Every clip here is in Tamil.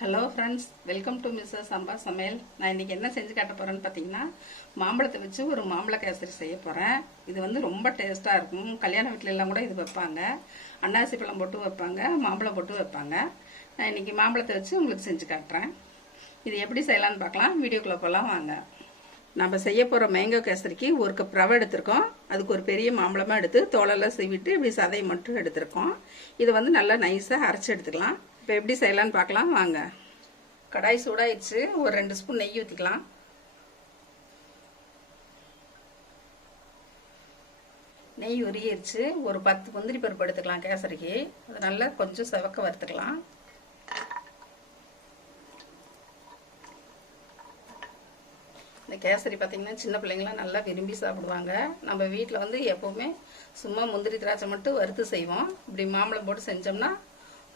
Hello friends, welcome to Mrs Samba சமையல். நான் இன்றைக்கி என்ன செஞ்சு காட்ட போகிறேன்னு பார்த்தீங்கன்னா, மாம்பழத்தை வச்சு ஒரு மாம்பழ கேசரி செய்ய போகிறேன். இது வந்து ரொம்ப டேஸ்ட்டாக இருக்கும். கல்யாண வீட்டில எல்லாம் கூட இது வைப்பாங்க. அன்னாசி பழம் போட்டு வைப்பாங்க, மாம்பழம் போட்டு வைப்பாங்க. நான் இன்றைக்கி மாம்பழத்தை வச்சு உங்களுக்கு செஞ்சு காட்டுறேன். இது எப்படி செய்யலான்னு பார்க்கலாம். வீடியோக்குள்ளே போகலாம் வாங்க. நம்ம செய்ய போகிற மேங்கோ கேசரிக்கு ஒரு கப் ரவை எடுத்திருக்கோம். அதுக்கு ஒரு பெரிய மாம்பழமாக எடுத்து தோலெல்லாம் சீவிட்டு இப்படி சதையை மட்டும் எடுத்திருக்கோம். இதை வந்து நல்லா நைஸாக அரைச்சி எடுத்துக்கலாம். இப்போ எப்படி செய்யலான்னு பார்க்கலாம் வாங்க. கடாய் சூடாயிடுச்சு. ஒரு 2 ஸ்பூன் நெய் ஊற்றிக்கலாம். நெய் உரியிருச்சு. ஒரு 10 முந்திரி பருப்பு எடுத்துக்கலாம் கேசரிக்கு. அது நல்லா கொஞ்சம் செவக்க வறுத்துக்கலாம். இந்த கேசரி பார்த்திங்கன்னா சின்ன பிள்ளைங்களாம் நல்லா விரும்பி சாப்பிடுவாங்க. நம்ம வீட்டில் வந்து எப்போவுமே சும்மா முந்திரி திராட்சை மட்டும் வறுத்து செய்வோம். இப்படி மாம்பழம் போட்டு செஞ்சோம்னா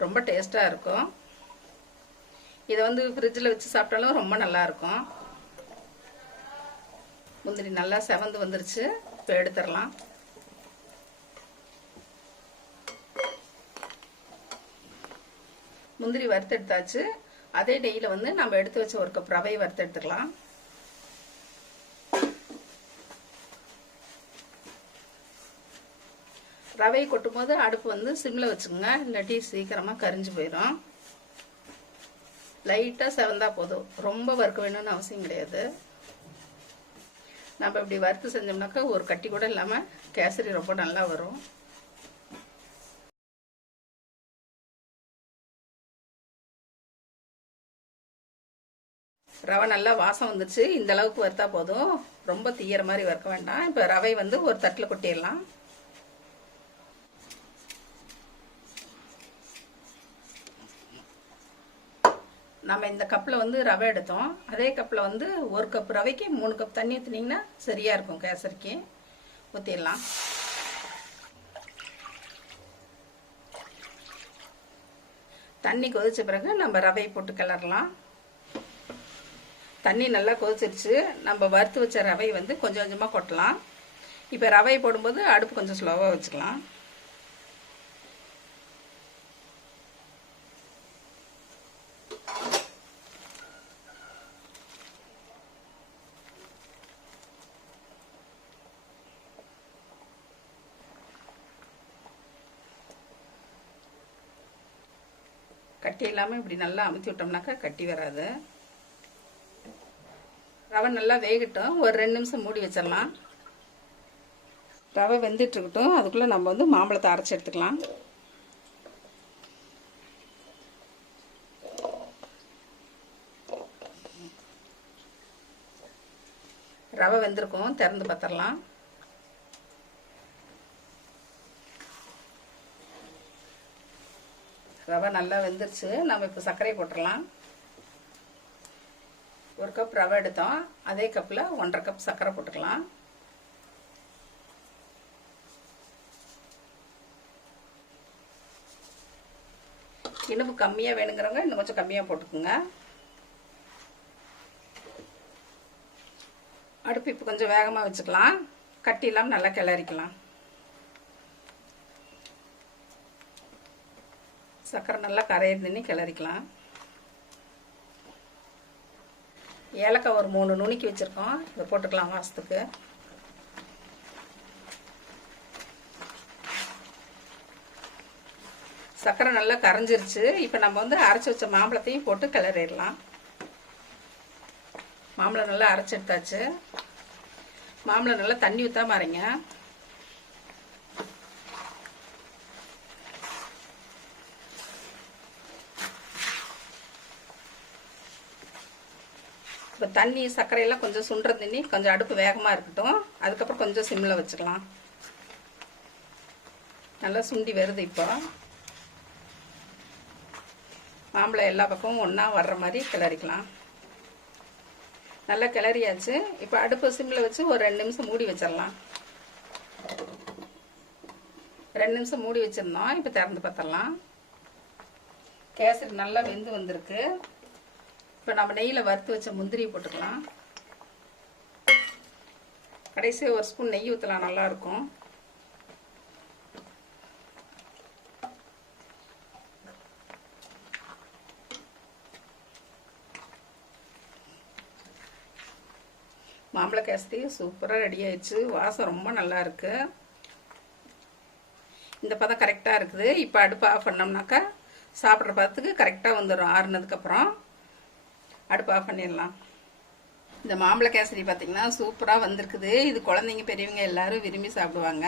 ரொம்ப டேஸ்ட்டாக இருக்கும். இதை வந்து ஃப்ரிட்ஜில் வச்சு சாப்பிட்டாலும் ரொம்ப நல்லாயிருக்கும். முந்திரி நல்லா செவந்து வந்துருச்சு. இப்போ எடுத்துடலாம். முந்திரி வறுத்து எடுத்தாச்சு. அதே நெய்யில் வந்து நம்ம எடுத்து வச்ச ஒரு கப் ரவையை வறுத்து எடுத்துக்கலாம். ரவையை கொட்டும் போது அடுப்பு வந்து சிம்மில் வச்சுக்கோங்க, இல்லாட்டி சீக்கிரமாக கரிஞ்சு போயிடும். லைட்டாக செவந்தா போதும், ரொம்ப வறுக்க வேணும்னு அவசியம் கிடையாது. நம்ம இப்படி வறுத்து செஞ்சோம்னாக்கா ஒரு கட்டி கூட இல்லாமல் கேசரி ரொம்ப நல்லா வரும். ரவை நல்லா வாசம் வந்துருச்சு. இந்த அளவுக்கு வறுத்தா போதும், ரொம்ப தீயிற மாதிரி வறுக்க வேண்டாம். இப்போ ரவை வந்து ஒரு தட்டில் கொட்டிடலாம். நம்ம இந்த கப்பில் வந்து ரவை எடுத்தோம். அதே கப்பில் வந்து ஒரு கப் ரவைக்கு 3 கப் தண்ணி ஊற்றினீங்கன்னா சரியாக இருக்கும் கேசரிக்கு. ஊற்றிடலாம். தண்ணி கொதிச்ச பிறகு நம்ம ரவையை போட்டு கிளறலாம். தண்ணி நல்லா கொதிச்சிருச்சு. நம்ம வறுத்து வச்ச ரவை வந்து கொஞ்சம் கொஞ்சமாக கொட்டலாம். இப்போ ரவையை போடும்போது அடுப்பு கொஞ்சம் ஸ்லோவாக வச்சுக்கலாம். கட்டி இல்லாமல் இப்படி நல்லா அமுத்தி விட்டோம்னாக்கா கட்டி வராது. ரவை நல்லா வேகட்டும். ஒரு 2 நிமிஷம் மூடி வச்சிடலாம். ரவை வெந்துட்டு இருக்கட்டும். அதுக்குள்ளே நம்ம வந்து மாம்பழத்தை அரைச்சி எடுத்துக்கலாம். ரவை வெந்திருக்கும், திறந்து பார்த்துடலாம். ரவை நல்லா வெந்துருச்சு. நம்ம இப்போ சர்க்கரை போட்டுடலாம். 1 கப் ரவை எடுத்தோம். அதே கப்பில் 1.5 கப் சர்க்கரை போட்டுக்கலாம். இனிப்பு கம்மியாக வேணுங்கிறவங்க இன்னும் கொஞ்சம் கம்மியாக போட்டுக்குங்க. அடுப்பு இப்போ கொஞ்சம் வேகமாக வச்சுக்கலாம். கட்டி இல்லாமல் நல்லா கிளறிக்கலாம். சர்க்கரை நல்லா கரையிறதுன்னு கிளறிக்கலாம். ஏலக்காய் ஒரு 3 நுணுக்கி வச்சுருக்கோம். இதை போட்டுக்கலாம் வாசத்துக்கு. சர்க்கரை நல்லா கரைஞ்சிருச்சு. இப்போ நம்ம வந்து அரைச்சி வச்ச மாம்பழத்தையும் போட்டு கிளறிடலாம். மாம்பழம் நல்லா அரைச்சி எடுத்தாச்சு. மாம்பழம் நல்லா தண்ணி ஊற்றாம அரைங்க. இப்போ தண்ணி சர்க்கரையெல்லாம் கொஞ்சம் சுண்டுற தண்ணி கொஞ்சம் அடுப்பு வேகமாக இருக்கட்டும். அதுக்கப்புறம் கொஞ்சம் சிம்மில் வச்சுக்கலாம். நல்லா சுண்டி வருது. இப்போ மாம்பழம் எல்லா பக்கமும் ஒன்றா வர்ற மாதிரி கிளறிக்கலாம். நல்லா கிளறியாச்சு. இப்போ அடுப்பு சிம்மில் வச்சு ஒரு 2 நிமிஷம் மூடி வச்சிடலாம். 2 நிமிஷம் மூடி வச்சிருந்தோம். இப்போ திறந்து பார்த்துடலாம். கேசரி நல்லா வெந்து வந்திருக்கு. இப்போ நம்ம நெய்யில் வறுத்து வச்ச முந்திரியை போட்டுக்கலாம். கடைசியாக 1 ஸ்பூன் நெய் ஊற்றலாம், நல்லாயிருக்கும். மாம்பழ கேசரி சூப்பராக ரெடி ஆயிடுச்சு. வாசம் ரொம்ப நல்லா இருக்கு. இந்த பதம் கரெக்டாக இருக்குது. இப்போ அடுப்பு ஆஃப் பண்ணோம்னாக்கா சாப்பிட்ற பதத்துக்கு கரெக்டாக வந்துடும். ஆறுனதுக்கப்புறம் அடுப்பு ஆஃப் பண்ணிடலாம். இந்த மாம்பழ கேசரி பார்த்தீங்கன்னா சூப்பராக வந்திருக்குது. இது குழந்தைங்க பெரியவங்க எல்லாரும் விரும்பி சாப்பிடுவாங்க.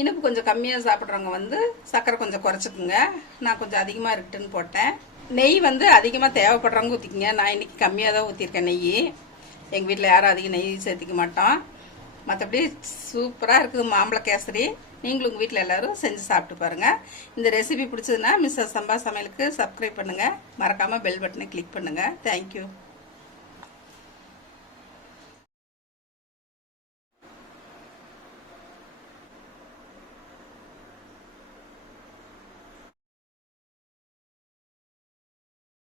இனிப்பு கொஞ்சம் கம்மியாக சாப்பிட்றவங்க வந்து சர்க்கரை கொஞ்சம் குறைச்சிக்குங்க. நான் கொஞ்சம் அதிகமாக இருக்குதுன்னு போட்டேன். நெய் வந்து அதிகமாக தேவைப்படுறவங்க ஊற்றிக்குங்க. நான் இன்றைக்கி கம்மியாக தான் ஊற்றிருக்கேன் நெய். எங்கள் வீட்டில் யாரும் அதிகம் நெய் சேர்த்திக்க மாட்டோம். மற்றபடி சூப்பராக இருக்குது மாம்பழ கேசரி. நீங்களும் உங்கள் வீட்டில் எல்லோரும் செஞ்சு சாப்பிட்டு பாருங்கள். இந்த ரெசிபி பிடிச்சதுன்னா மிஸ்ஸஸ் சம்பா சமையலுக்கு சப்ஸ்கிரைப் பண்ணுங்கள். மறக்காமல் பெல் பட்டனை கிளிக் பண்ணுங்கள். தேங்க்யூ.